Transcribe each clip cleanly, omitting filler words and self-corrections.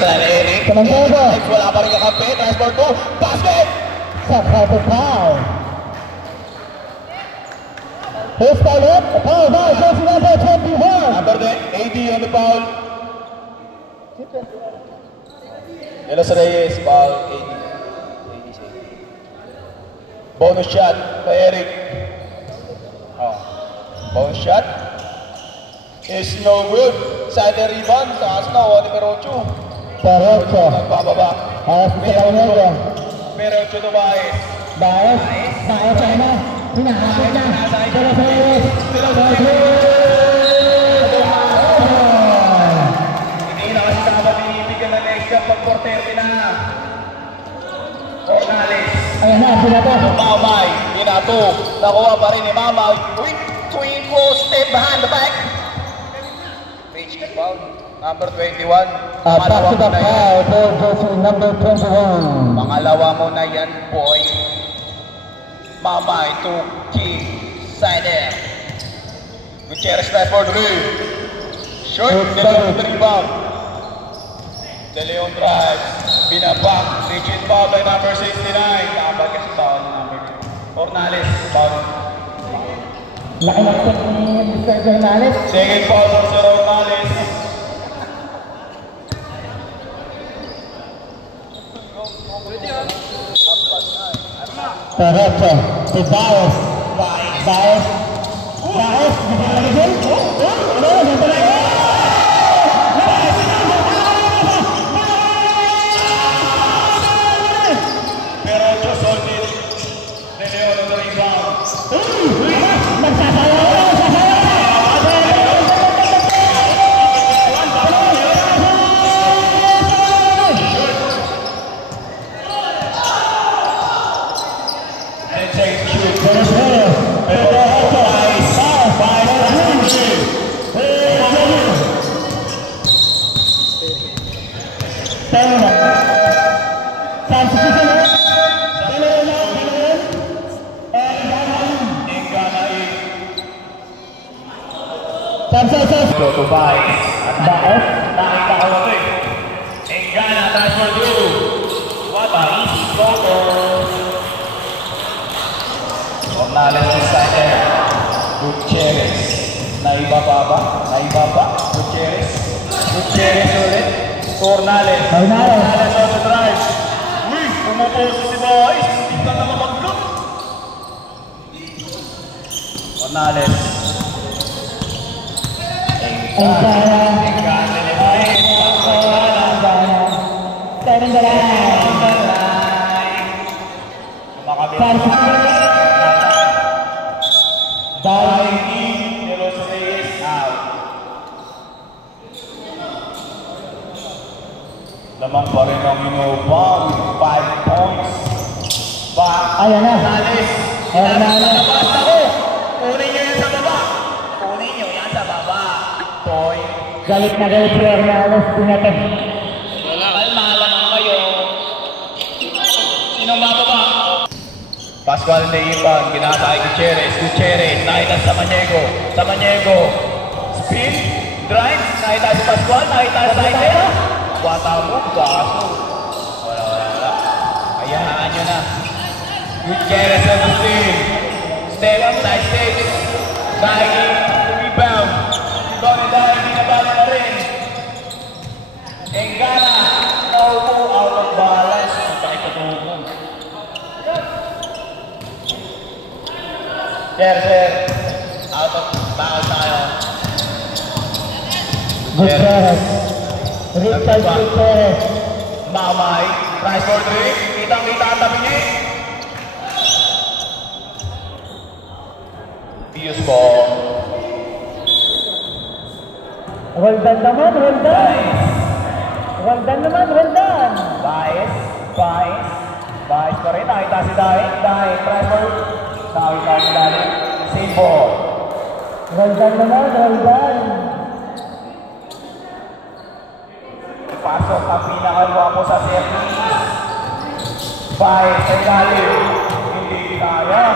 kaya na Eric. Wala pa rin kakampi. Transport 2. Basket! Sakha to foul. First foul up. Foul by jersey number 21. Number 10, AD on the foul. Elos Reyes, foul, AD. Bonus shot by Eric. Bonus shot. Is no good. Side rebound. Taas na, numero 8. Derecho. Nagbababa. Ayos sa Cañego. Numero 8 to Baez. Baez na. Hinahakot na. Elos Reyes. Hindi na kasi dapat binibigyan ng next shot pag porterte na. Ornales. Ayan na, binato. Mamay. Binato. Nakuha pa rin ni Mamay. Twinkle step behind the back. Foul. Number 21. Back to the foul for jersey number 21. Pangalawa mo na yan, boy. Mamay to kick. Side there. Gutierrez pass for Drew. Short. De Leon rebound. De Leon drives. Binabak. Rigid foul by number 69. Nakabag kasi foul number 2. Ornales. Foul. Laki ng pick ni Mr. Ornales. Second foul for Sir Ornales. Derecho. Si Baez. Baez. Pero Josolid. De Leon on the rebound. To Baez. Baez. Nakita ko ito eh. Engana, transfer through. What a easy photo. Ornales inside there. Gutierrez. Naibaba ba? Gutierrez ulit. Ornales. Ornales on the drive. Uy, pumupuso si Baez. Hindi ka na mapag-block. Ornales. Turning the line. Elos Reyes out. Lamang pa rin ang Innova with 5 points. Ayan na. Ornales. Nabas ako. Kunin nyo yan sa baba. Toy. Galit na galit si Ornales. Pinatag. Kalma lamang kayo. Sinong bababa? Pascual Neipan, ginasa kay Gutierrez, nakita sa Samaniego, spin, drive, nakita si Pascual, nakita sa Aite, wata mo, kaso, wala, hayaan nyo na, Gutierrez on the spin, step up, side stage, diving, rebound ni Dahil, binabala na rin, Engana, naupo, out of balance, pakipatulong. Sir, out of bounds tayo. Gutierrez. Richard Gutierrez. Mamay, price for 3. Kitang-kita ang tabi niya. Pius po. Well done naman, well done. Well done naman, well done. Bias pa rin. Nakita si Dahil, price for nakita ni Dahil. Same ball. Well done naman, well done. Pasok ang pinakaluwapo sa series. Bias ay Dahil. Hindi kaya.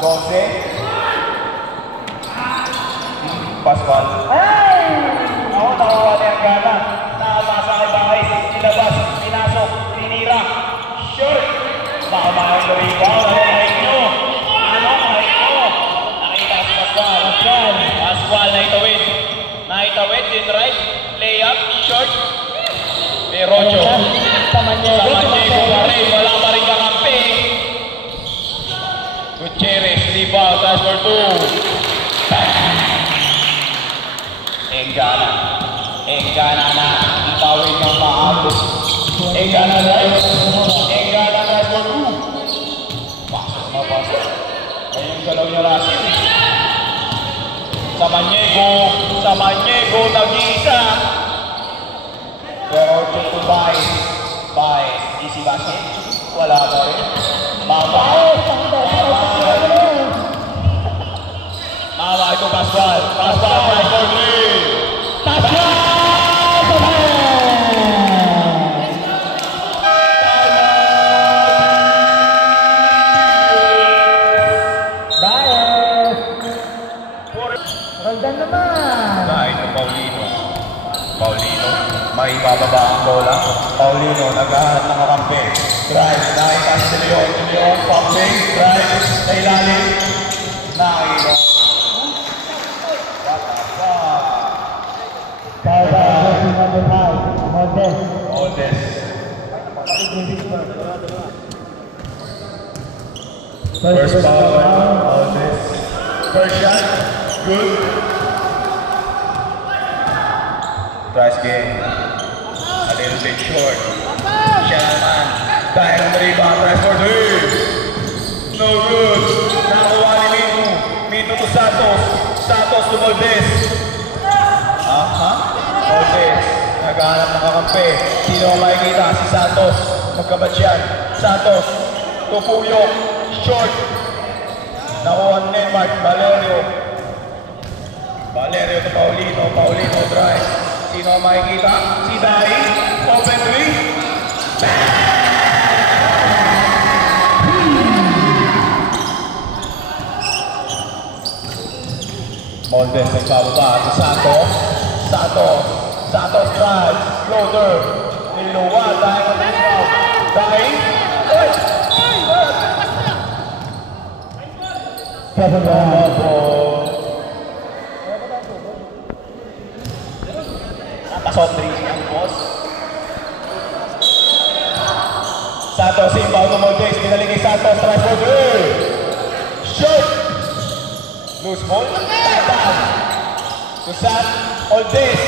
Jose. Pascual. Ay! Ako, nakuha na yung gana. rebound. Anong height nyo? Anong height nyo? Nakita si Pascual. Pascual naitawid. Naitawid, din right. Layup, short. Rocho. Samaniego pa rin. Wala pa rin kakampi. Gutierrez, rebound. Taas for 2. Engana na. Ibawin ng maabot. Engana right. Engana taas for 2. Mapasok. Ayun galaw niya last year. Samaniego nag-iisa. Pero to by easy basket. Wala pa rin. Mama ito Pascual. Pascual tries for 3. Pascual! Roldan naman. Ito Paulino. May bababa ang bola. Paulino, naghahanap ng kakampi. Drive, nakita si Leon. Leon, pumping, drive, sa ilalim. Nakita. What the fuck? Moldes. First foul, Moldes. First shot, good. Tries game. A little bit short. Siya naman. Dahil ang rebound. Tries for 3. No good. Nakuha ni Mito. Mito to Santos. Santos to Moldes. Moldes. Naghahanap ng kakampi. Sino ang makikita? Si Santos. Magkabat yan. Santos. Tupuyok. Short. Nakuha ni Mark. Valerio to Paulino. Paulino drive. Sino ang makikita? Si Dai. Open 3. Moldes nagbababa. Santos. Santos drive. Floater. Niluwa. Dai ang rebound. Dai. Soft drinks ang boss. Santos inbound to Moldes. Pinalik kay Santos. Tries for 3. Shoot! Loose ball. Down. To Moldes.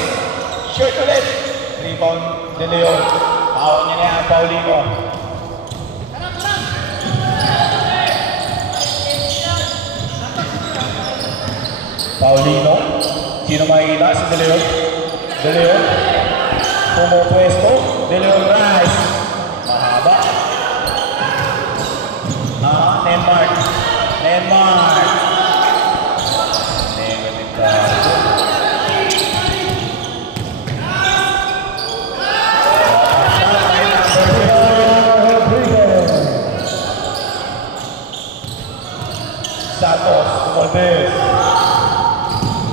Shoot ulit. Rebound de Leon. Hawak niya na yan. Paulino. Paulino. Sino makikita? Si De Leon. De Leon, pumupuesto, De Leon rise, mahaba, Nenmark, negative tayo. Santos,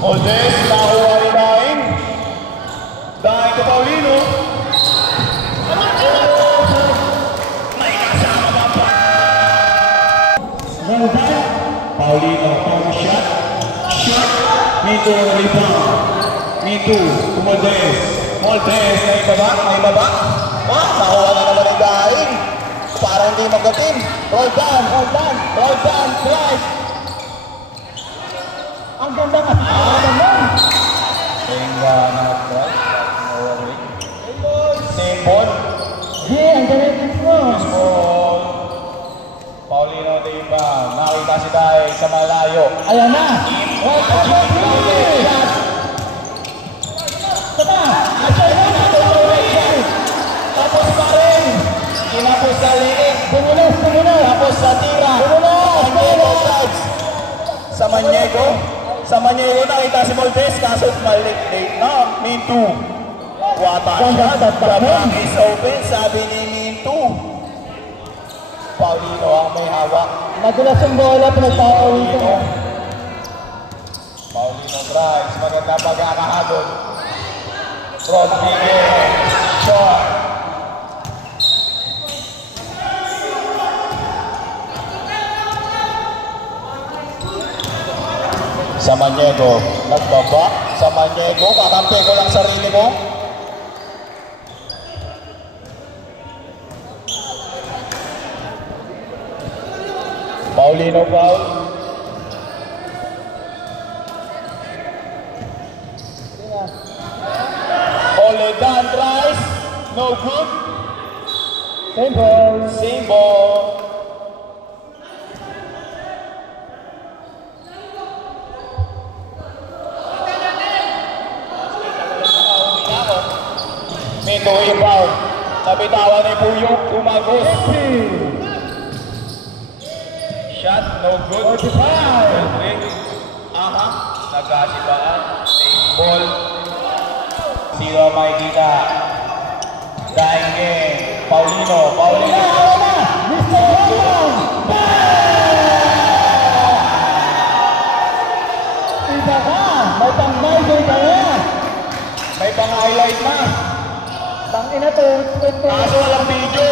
Moldes, nakuha ni Daing. Dahil ko Paulino. May kasama ba pa? Paulino, shot. Mito, rebound. Mito, Moldes. Moldes, may baba. Nakuha na naman ang Daing. Para hindi magatin. Roll down, drive. Ang ganda nga. Same ball. Ang galing mo. Paulino diba? Nakita si Dai sa malayo. Ayan na. Tapos pa rin. Kinapos sa liit. Bumulas. Tapos sa tira. Sa Maniego nakita si Moldes. Kaso malik late na. Minto. Wata shot. The back is open. Sabi ni Minto. Paulino ang may hawak. Madulas yung bola. Pinagpapawito. Paulino drives. Maganda pagkakahabol. Rodriguez. Shot. Samaniego, nagbaba. Samaniego, kakampi ko lang sarili mo. Paulino foul. Oledan tries. No good. Same ball. Same ball. Mito yung foul. Nabitawan ni Puyok. Umagos. Shot. No good. 45. Aha. Nagkasibaan. Same ball. Sino makikita? Dahil game. Paulino. Paulino. Mr. Ramos. Isa ka. May pang-9 ka na. May pang-highlight na. Tangina to. Kaso walang video.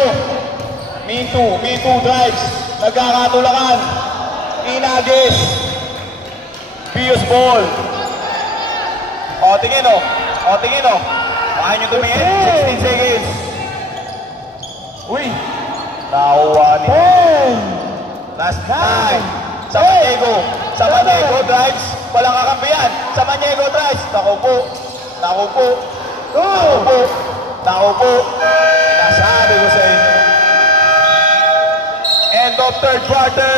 Me too drives. Nagkakatulakan. Inagis. Pius ball. O, tingin o. O, tingin o. Kaya nyo tumingin. 16 seconds. Uy. Nakuha ni. 10. Last 9. Samaniego. Samaniego drives. Walang kakampiyan. Samaniego drives. Naku po. Naku po. Naku po. Naku po. Sinasabi ko sa inyo. End of third quarter.